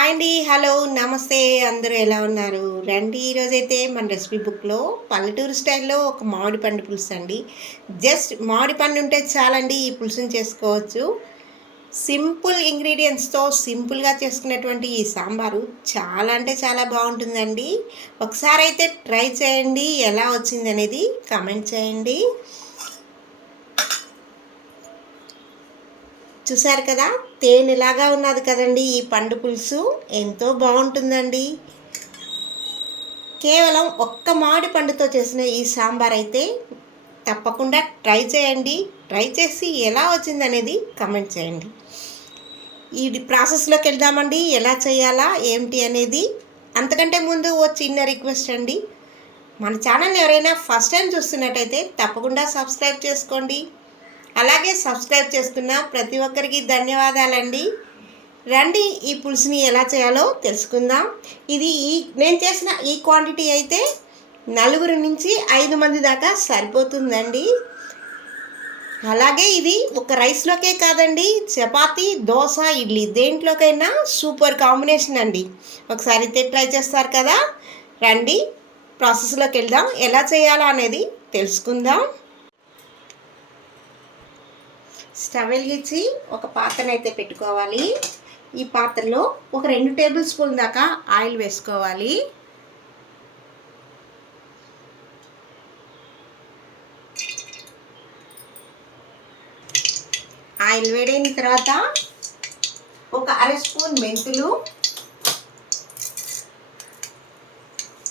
Hi అండి. Hello నమస్తే. అందరూ ఎలా ఉన్నారు? రండి ఈరోజైతే మన రెసిపీ బుక్లో పల్లెటూరు స్టైల్లో ఒక మామిడి పండు పులుసు అండి. జస్ట్ మామిడి పండు ఉంటే చాలండి ఈ పులుసుని చేసుకోవచ్చు. సింపుల్ ఇంగ్రీడియంట్స్తో సింపుల్గా చేసుకునేటువంటి ఈ సాంబారు చాలా అంటే చాలా బాగుంటుందండి. ఒకసారి అయితే ట్రై చేయండి ఎలా వచ్చింది అనేది కమెంట్ చేయండి. చూసారు కదా? తేనెలాగా ఉన్నది కదండి ఈ పండు పులుసు? ఎంతో బాగుంటుందండి. కేవలం ఒక్క మామిడి పండుతో చేసిన ఈ సాంబార్ అయితే తప్పకుండా ట్రై చేయండి. ట్రై చేసి ఎలా వచ్చిందనేది కమెంట్ చేయండి. ఈ ప్రాసెస్లోకి వెళ్దామండి. ఎలా చేయాలా? ఏమిటి అనేది? అంతకంటే ముందు ఓ చిన్న రిక్వెస్ట్ అండి. మన ఛానల్ ఎవరైనా ఫస్ట్ టైం చూస్తున్నట్టయితే తప్పకుండా సబ్స్క్రైబ్ చేసుకోండి. అలాగే సబ్స్క్రైబ్ చేస్తున్న ప్రతి ఒక్కరికి ధన్యవాదాలండి. రండి ఈ పులుసుని ఎలా చేయాలో తెలుసుకుందాం. ఇది ఈ నేను చేసిన ఈ క్వాంటిటీ అయితే నలుగురు నుంచి ఐదు మంది దాకా సరిపోతుందండి. అలాగే ఇది ఒక రైస్లోకే కాదండి చపాతి దోశ ఇడ్లీ దేంట్లోకైనా సూపర్ కాంబినేషన్ అండి. ఒకసారి అయితే ట్రై చేస్తారు కదా. రండి ప్రాసెస్లోకి వెళ్దాం ఎలా చేయాలో అనేది తెలుసుకుందాం. స్టవ్ వెలిగించి ఒక పాత్రను అయితే పెట్టుకోవాలి. ఈ పాత్రలో ఒక రెండు టేబుల్ స్పూన్ దాకా ఆయిల్ వేసుకోవాలి. ఆయిల్ వేడైన తర్వాత ఒక అర స్పూన్ మెంతులు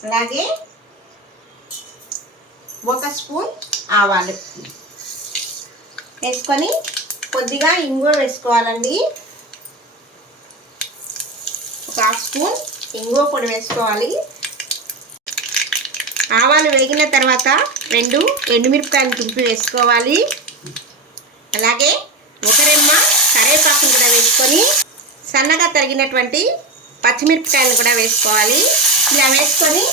అలాగే ఒక స్పూన్ ఆవాలు వేసుకొని కొద్దిగా ఇంగువ వేసుకోవాలండి. ఒక హాఫ్ స్పూన్ ఇంగువ పొడి వేసుకోవాలి. ఆవాలు వేగిన తర్వాత రెండు ఎండుమిరపకాయలు తుంపి వేసుకోవాలి. అలాగే ఒక రెమ్మ కరేపాకు కూడా వేసుకొని సన్నగా తరిగినటువంటి పచ్చిమిరపకాయలు కూడా వేసుకోవాలి. ఇలా వేసుకొని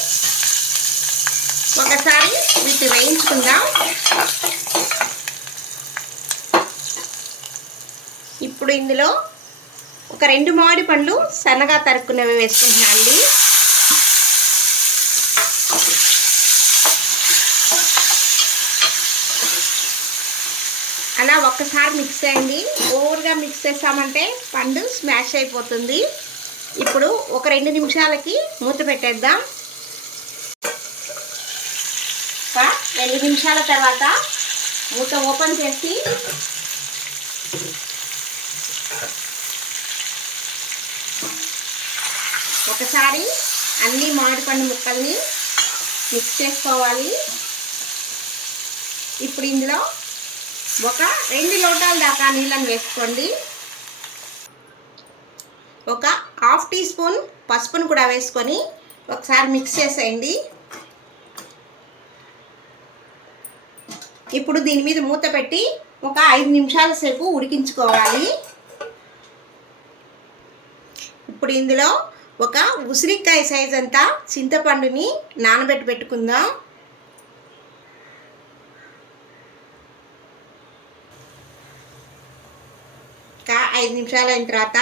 ఒకసారి వీటిని వేయించుకుందాం. ఇప్పుడు ఇందులో ఒక రెండు మామిడి పండ్లు సన్నగా తరుక్కున్నవి వేసుకుంటున్నాను అండి. అలా ఒక్కసారి మిక్స్ చేయండి. ఓవర్గా మిక్స్ చేసామంటే పండు స్మాష్ అయిపోతుంది. ఇప్పుడు ఒక రెండు నిమిషాలకి మూత పెట్టేద్దాం. ఒక రెండు నిమిషాల తర్వాత మూత ఓపెన్ చేసి ఒకసారి అన్ని మామిడిపండు ముక్కల్ని మిక్స్ చేసుకోవాలి. ఇప్పుడు ఇందులో ఒక రెండు లోటాల దాకా నీళ్ళని వేసుకోండి. ఒక హాఫ్ టీ స్పూన్ పసుపును కూడా వేసుకొని ఒకసారి మిక్స్ చేసేయండి. ఇప్పుడు దీని మీద మూత పెట్టి ఒక ఐదు నిమిషాల సేపు ఉడికించుకోవాలి. ఇప్పుడు ఇందులో ఒక ఉసిరికాయ సైజ్ అంతా చింతపండుని నానబెట్టి పెట్టుకుందాం. ఇంకా ఐదు నిమిషాలు అయిన తర్వాత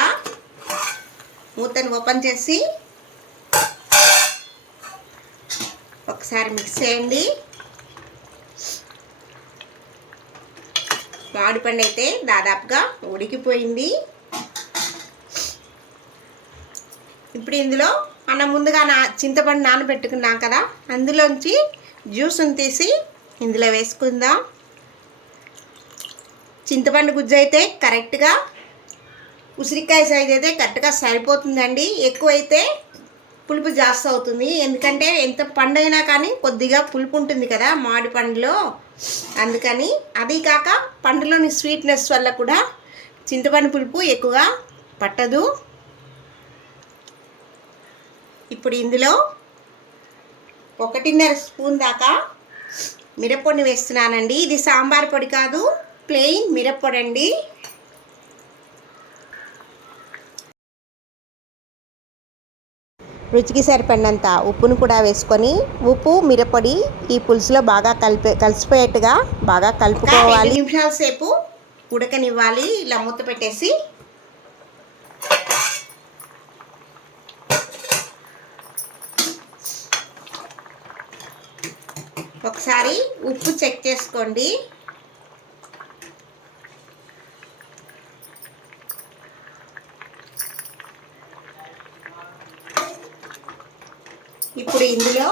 మూతను ఓపెన్ చేసి ఒకసారి మిక్స్ చేయండి. మామిడిపండు అయితే దాదాపుగా ఉడికిపోయింది. ఇప్పుడు ఇందులో మనం ముందుగా నా చింతపండు నానబెట్టుకున్నాం కదా అందులోంచి జ్యూస్ని తీసి ఇందులో వేసుకుందాం. చింతపండు గుజ్జు అయితే కరెక్ట్గా ఉసిరికాయ సైజ్ అయితే కరెక్ట్గా సరిపోతుందండి. ఎక్కువైతే పులుపు జాస్తి అవుతుంది. ఎందుకంటే ఎంత పండు అయినా కానీ కొద్దిగా పులుపు ఉంటుంది కదా మామిడి పండులో. అందుకని అది కాక పండులోని స్వీట్నెస్ వల్ల కూడా చింతపండు పులుపు ఎక్కువగా పట్టదు. ఇప్పుడు ఇందులో ఒకటిన్నర స్పూన్ దాకా మిరప్పొడిని వేస్తున్నానండి. ఇది సాంబార్ పొడి కాదు ప్లెయిన్ మిరప్పొడి అండి. రుచికి సరిపడినంత ఉప్పును కూడా వేసుకొని ఉప్పు మిరపొడి ఈ పులుసులో బాగా కలిపి కలిసిపోయేట్టుగా బాగా కలుపుకోవాలి. నిమిషాల సేపు ఉడకనివ్వాలి. ఇలా మూత పెట్టేసి ఒకసారి ఉప్పు చెక్ చేసుకోండి. ఇప్పుడు ఇందులో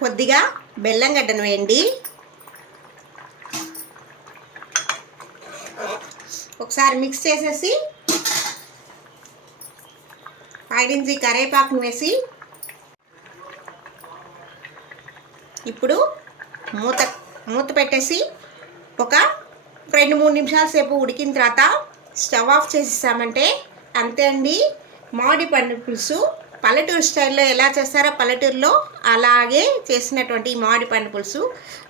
కొద్దిగా బెల్లం గడ్డను వేయండి. ఒకసారి మిక్స్ చేసేసి పైడించి కరేపాకును వేసి ఇప్పుడు మూత మూత పెట్టేసి ఒక రెండు మూడు నిమిషాల సేపు ఉడికిన తర్వాత స్టవ్ ఆఫ్ చేసేసామంటే అంతే అండి. మామిడి పండు పులుసు పల్లెటూరు స్టైల్లో ఎలా చేస్తారో పల్లెటూరులో అలాగే చేసినటువంటి ఈ మామిడి పండు పులుసు.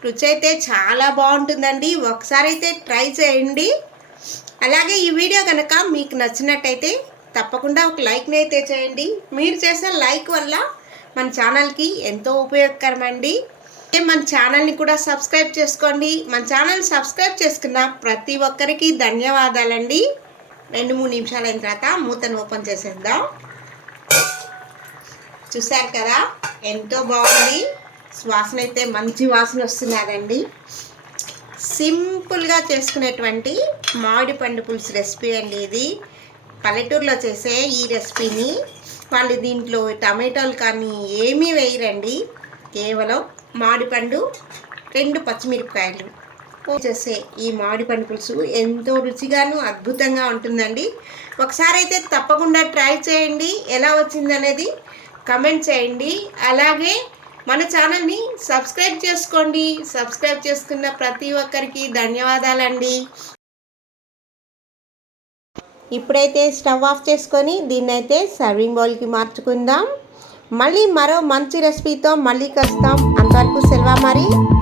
రుచి అయితే చాలా బాగుంటుందండి. ఒకసారి అయితే ట్రై చేయండి. అలాగే ఈ వీడియో కనుక మీకు నచ్చినట్టయితే తప్పకుండా ఒక లైక్ని అయితే చేయండి. మీరు చేసే లైక్ వల్ల మన ఛానల్కి ఎంతో ఉపయోగకరమండి. మన ఛానల్ని కూడా సబ్స్క్రైబ్ చేసుకోండి. మన ఛానల్ సబ్స్క్రైబ్ చేసుకున్న ప్రతి ఒక్కరికి ధన్యవాదాలండి. రెండు మూడు నిమిషాలైన తర్వాత మూతను ఓపెన్ చేసేద్దాం. చూసారు కదా? ఎంతో బాగుంది. వాసన అయితే మంచి వాసన వస్తున్నారండి సింపుల్గా చేసుకునేటువంటి మామిడి పండు పులుసు రెసిపీ అండి ఇది. పల్లెటూరులో చేసే ఈ రెసిపీని వాళ్ళు దీంట్లో టమాటోలు కానీ ఏమీ వేయరండి. కేవలం మామిడిపండు రెండు పచ్చిమిరపకాయలు. చేసే ఈ మామిడిపండు పులుసు ఎంతో రుచిగాను అద్భుతంగా ఉంటుందండి. ఒకసారి అయితే తప్పకుండా ట్రై చేయండి. ఎలా వచ్చింది అనేది కమెంట్ చేయండి. అలాగే మన ఛానల్ని సబ్స్క్రైబ్ చేసుకోండి. సబ్స్క్రైబ్ చేసుకున్న ప్రతి ఒక్కరికి ధన్యవాదాలండి. ఇప్పుడైతే స్టవ్ ఆఫ్ చేసుకొని దీన్ని అయితే సర్వింగ్ బౌల్కి మార్చుకుందాం. మళ్ళీ మరో మంచి రెసిపీతో మళ్ళీ కలుస్తాం. అంతవరకు సెలవు మరి.